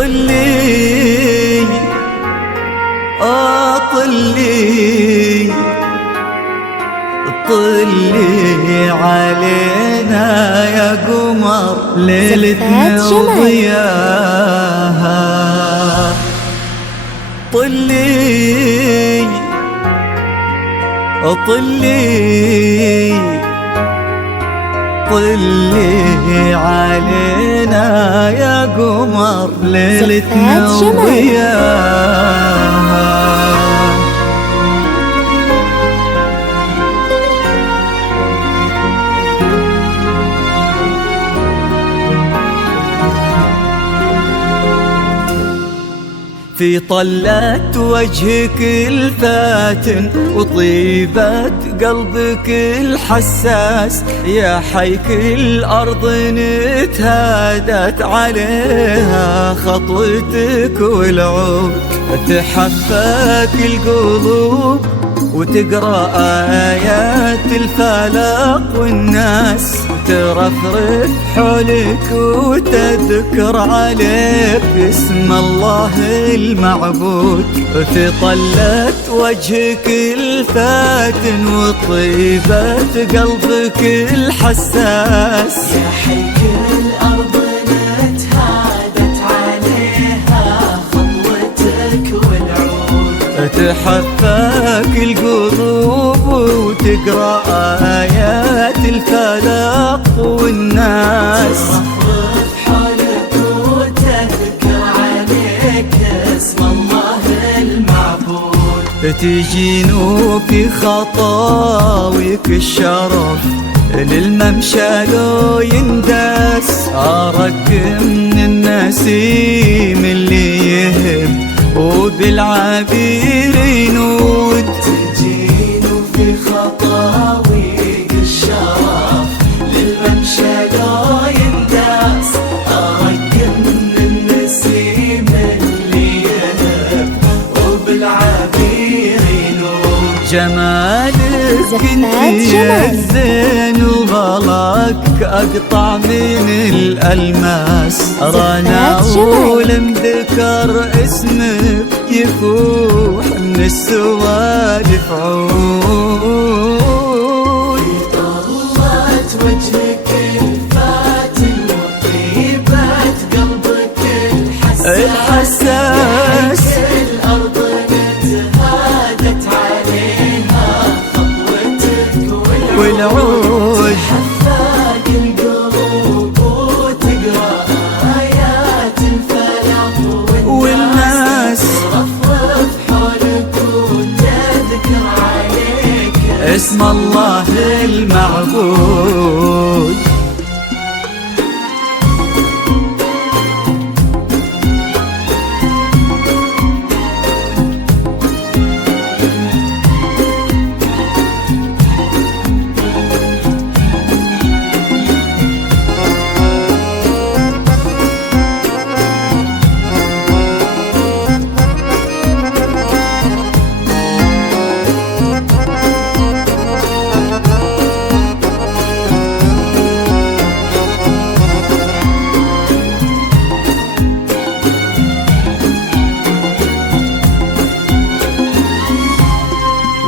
طلي طلي طلي علينا يا قمر ليلتنا وضياها. طلي طلي طلي علينا يا قمر ليلتنا وضياها. في طلة وجهك الفاتن وطيبة قلبك الحساس، يا حيك الأرض نتهادت عليها خطوتك والعود، تحفاك القلوب وتقرأ آيات الفلق والناس ترفرف حولك وتذكر عليك اسم الله المعبود. في طلة وجهك الفاتن وطيبة قلبك الحساس، يا حيك الأرض نتهادت عليها خطوتك والعود، تحفاك القلوب وتقرأ آيات الفلق والناس ترفرف حولك وتذكر عليك اسم الله المعبود. تجين في خطاويك الشرف للممشى لو ينداس، أراك من النسيم اللي يهب وبالعبير ينود. تجين في خطاويك الشرف للممشى لو ينداس، أراك من النسيم اللي يهب وبالعبير ينود. جمالك انت الزين وغلاك أقطع من الألماس، رانا ولمذكر اسمك يفوح من السوالف عود. في طلة وجهك الفاتن وطيبة قلبك الحساس، الأرض نتهادت عليها خطوتك والعود، تحفاك القلوب وتقرأ آيات الفلق والناس ترفرف حولك وتذكر عليك اسم الله المعبود.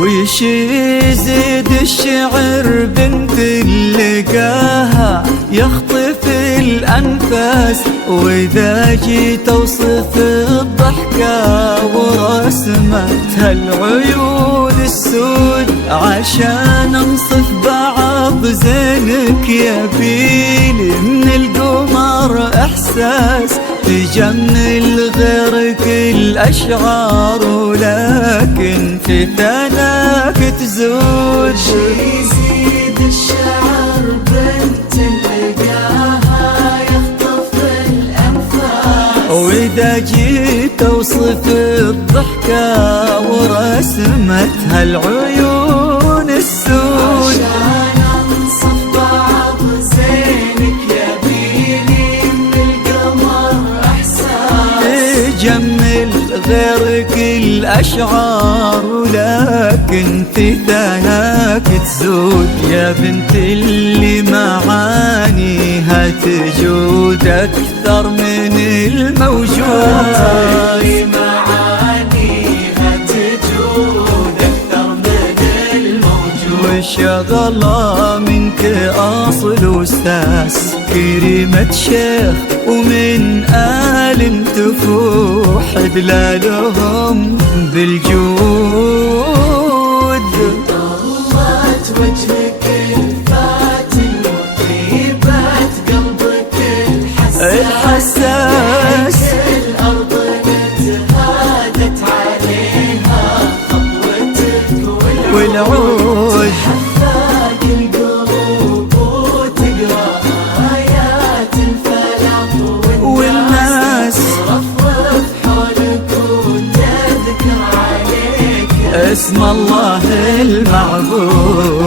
ويش يزيد الشعر بنت اللقاها يخطف الأنفاس، وإذا جيت أوصف الضحكة ورسمتها العيون السود، عشان أنصف بعض زينك يبيلي من القمر إحساس، تجمل غيرك الأشعار ولكن في ثناك تزود. يزيد الشعر بنت لقاها يخطف الأنفاس، وإذا جيت أوصف الضحكة ورسمتها العيون السود، عشان أنصف بعض زينك يبيلي من القمر إحساس، تجمل غيرك الأشعار ولكن لكن في ثناك تزود يا بنت اللي معانيها تجود أكثر من الموجود. وشغلة منك أصل أستاذ كريمة شيخ ومن آل تفوح دلالهم بالجود. طلت وجهك الفاتن وطيبات قلبك الحساس الأرض نتهادت عليها خطوتك والعود. حفاق القلوب وتقرأ آيات الفلاح والناس ترفرف حولك وتذكر عليك اسم الله المعبود.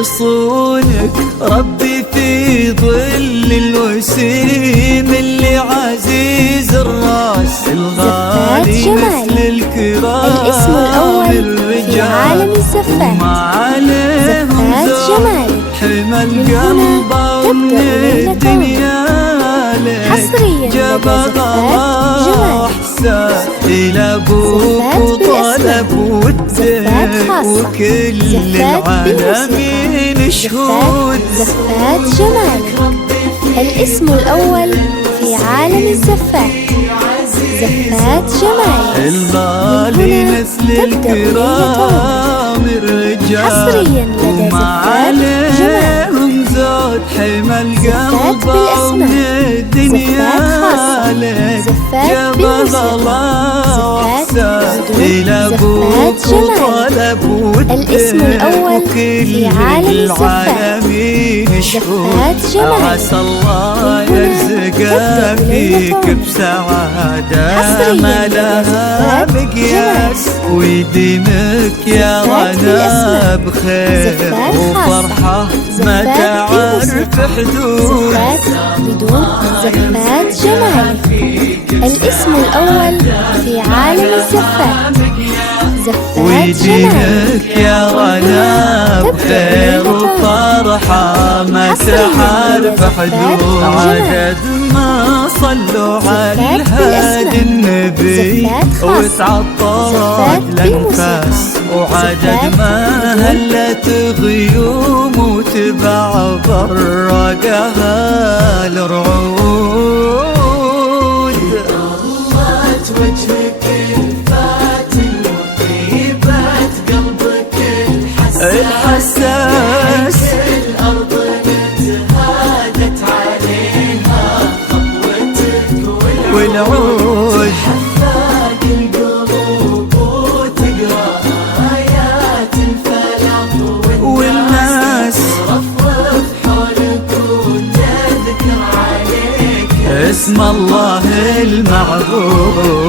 يصونك ربي في ظل الوسيم اللي عزيز الراس الغالي مثل الكرام الاسم الأول في عالم الزفات. وما عليهم زود حمى القلب ومن الدنيا لك جبل احسان الى ابوك وطلب ودك وكل العالمين شهود. زفات جمال الاسم الأول في عالم الزفات. زفات جمال الغالي مثل الكرام الرجال حصريا لدى وما عليهم زود حمى القلب ومن الدنيا لك جبل الله احسان الى ابوك وطلب ودك الاسم الأول في عالم العالمين شهود. عسى الله يرزقها فيك بسعادة ما لها مقياس ويديمك يا غلا بخير وفرحة ما تعرف حدود. زفات بدون زفات جمال الاسم الأول في عالم الزفات. زفات جمال ويديمك يا غلا بخير وفرحة ما تعرف حدود. عدد ما صلوا على الهادي النبي وتعطرت الأنفاس وعدد ما هلت غيوم وتبع برقها الرعود. طلت وجهك الفاتن وطيبات قلبك الحساس الأرض نتهادت عليها خطوتك والعود. حفاق القلوب وتقرأ آيات الفلاح والناس ترفرف حولك وتذكر عليك اسم الله المعبود.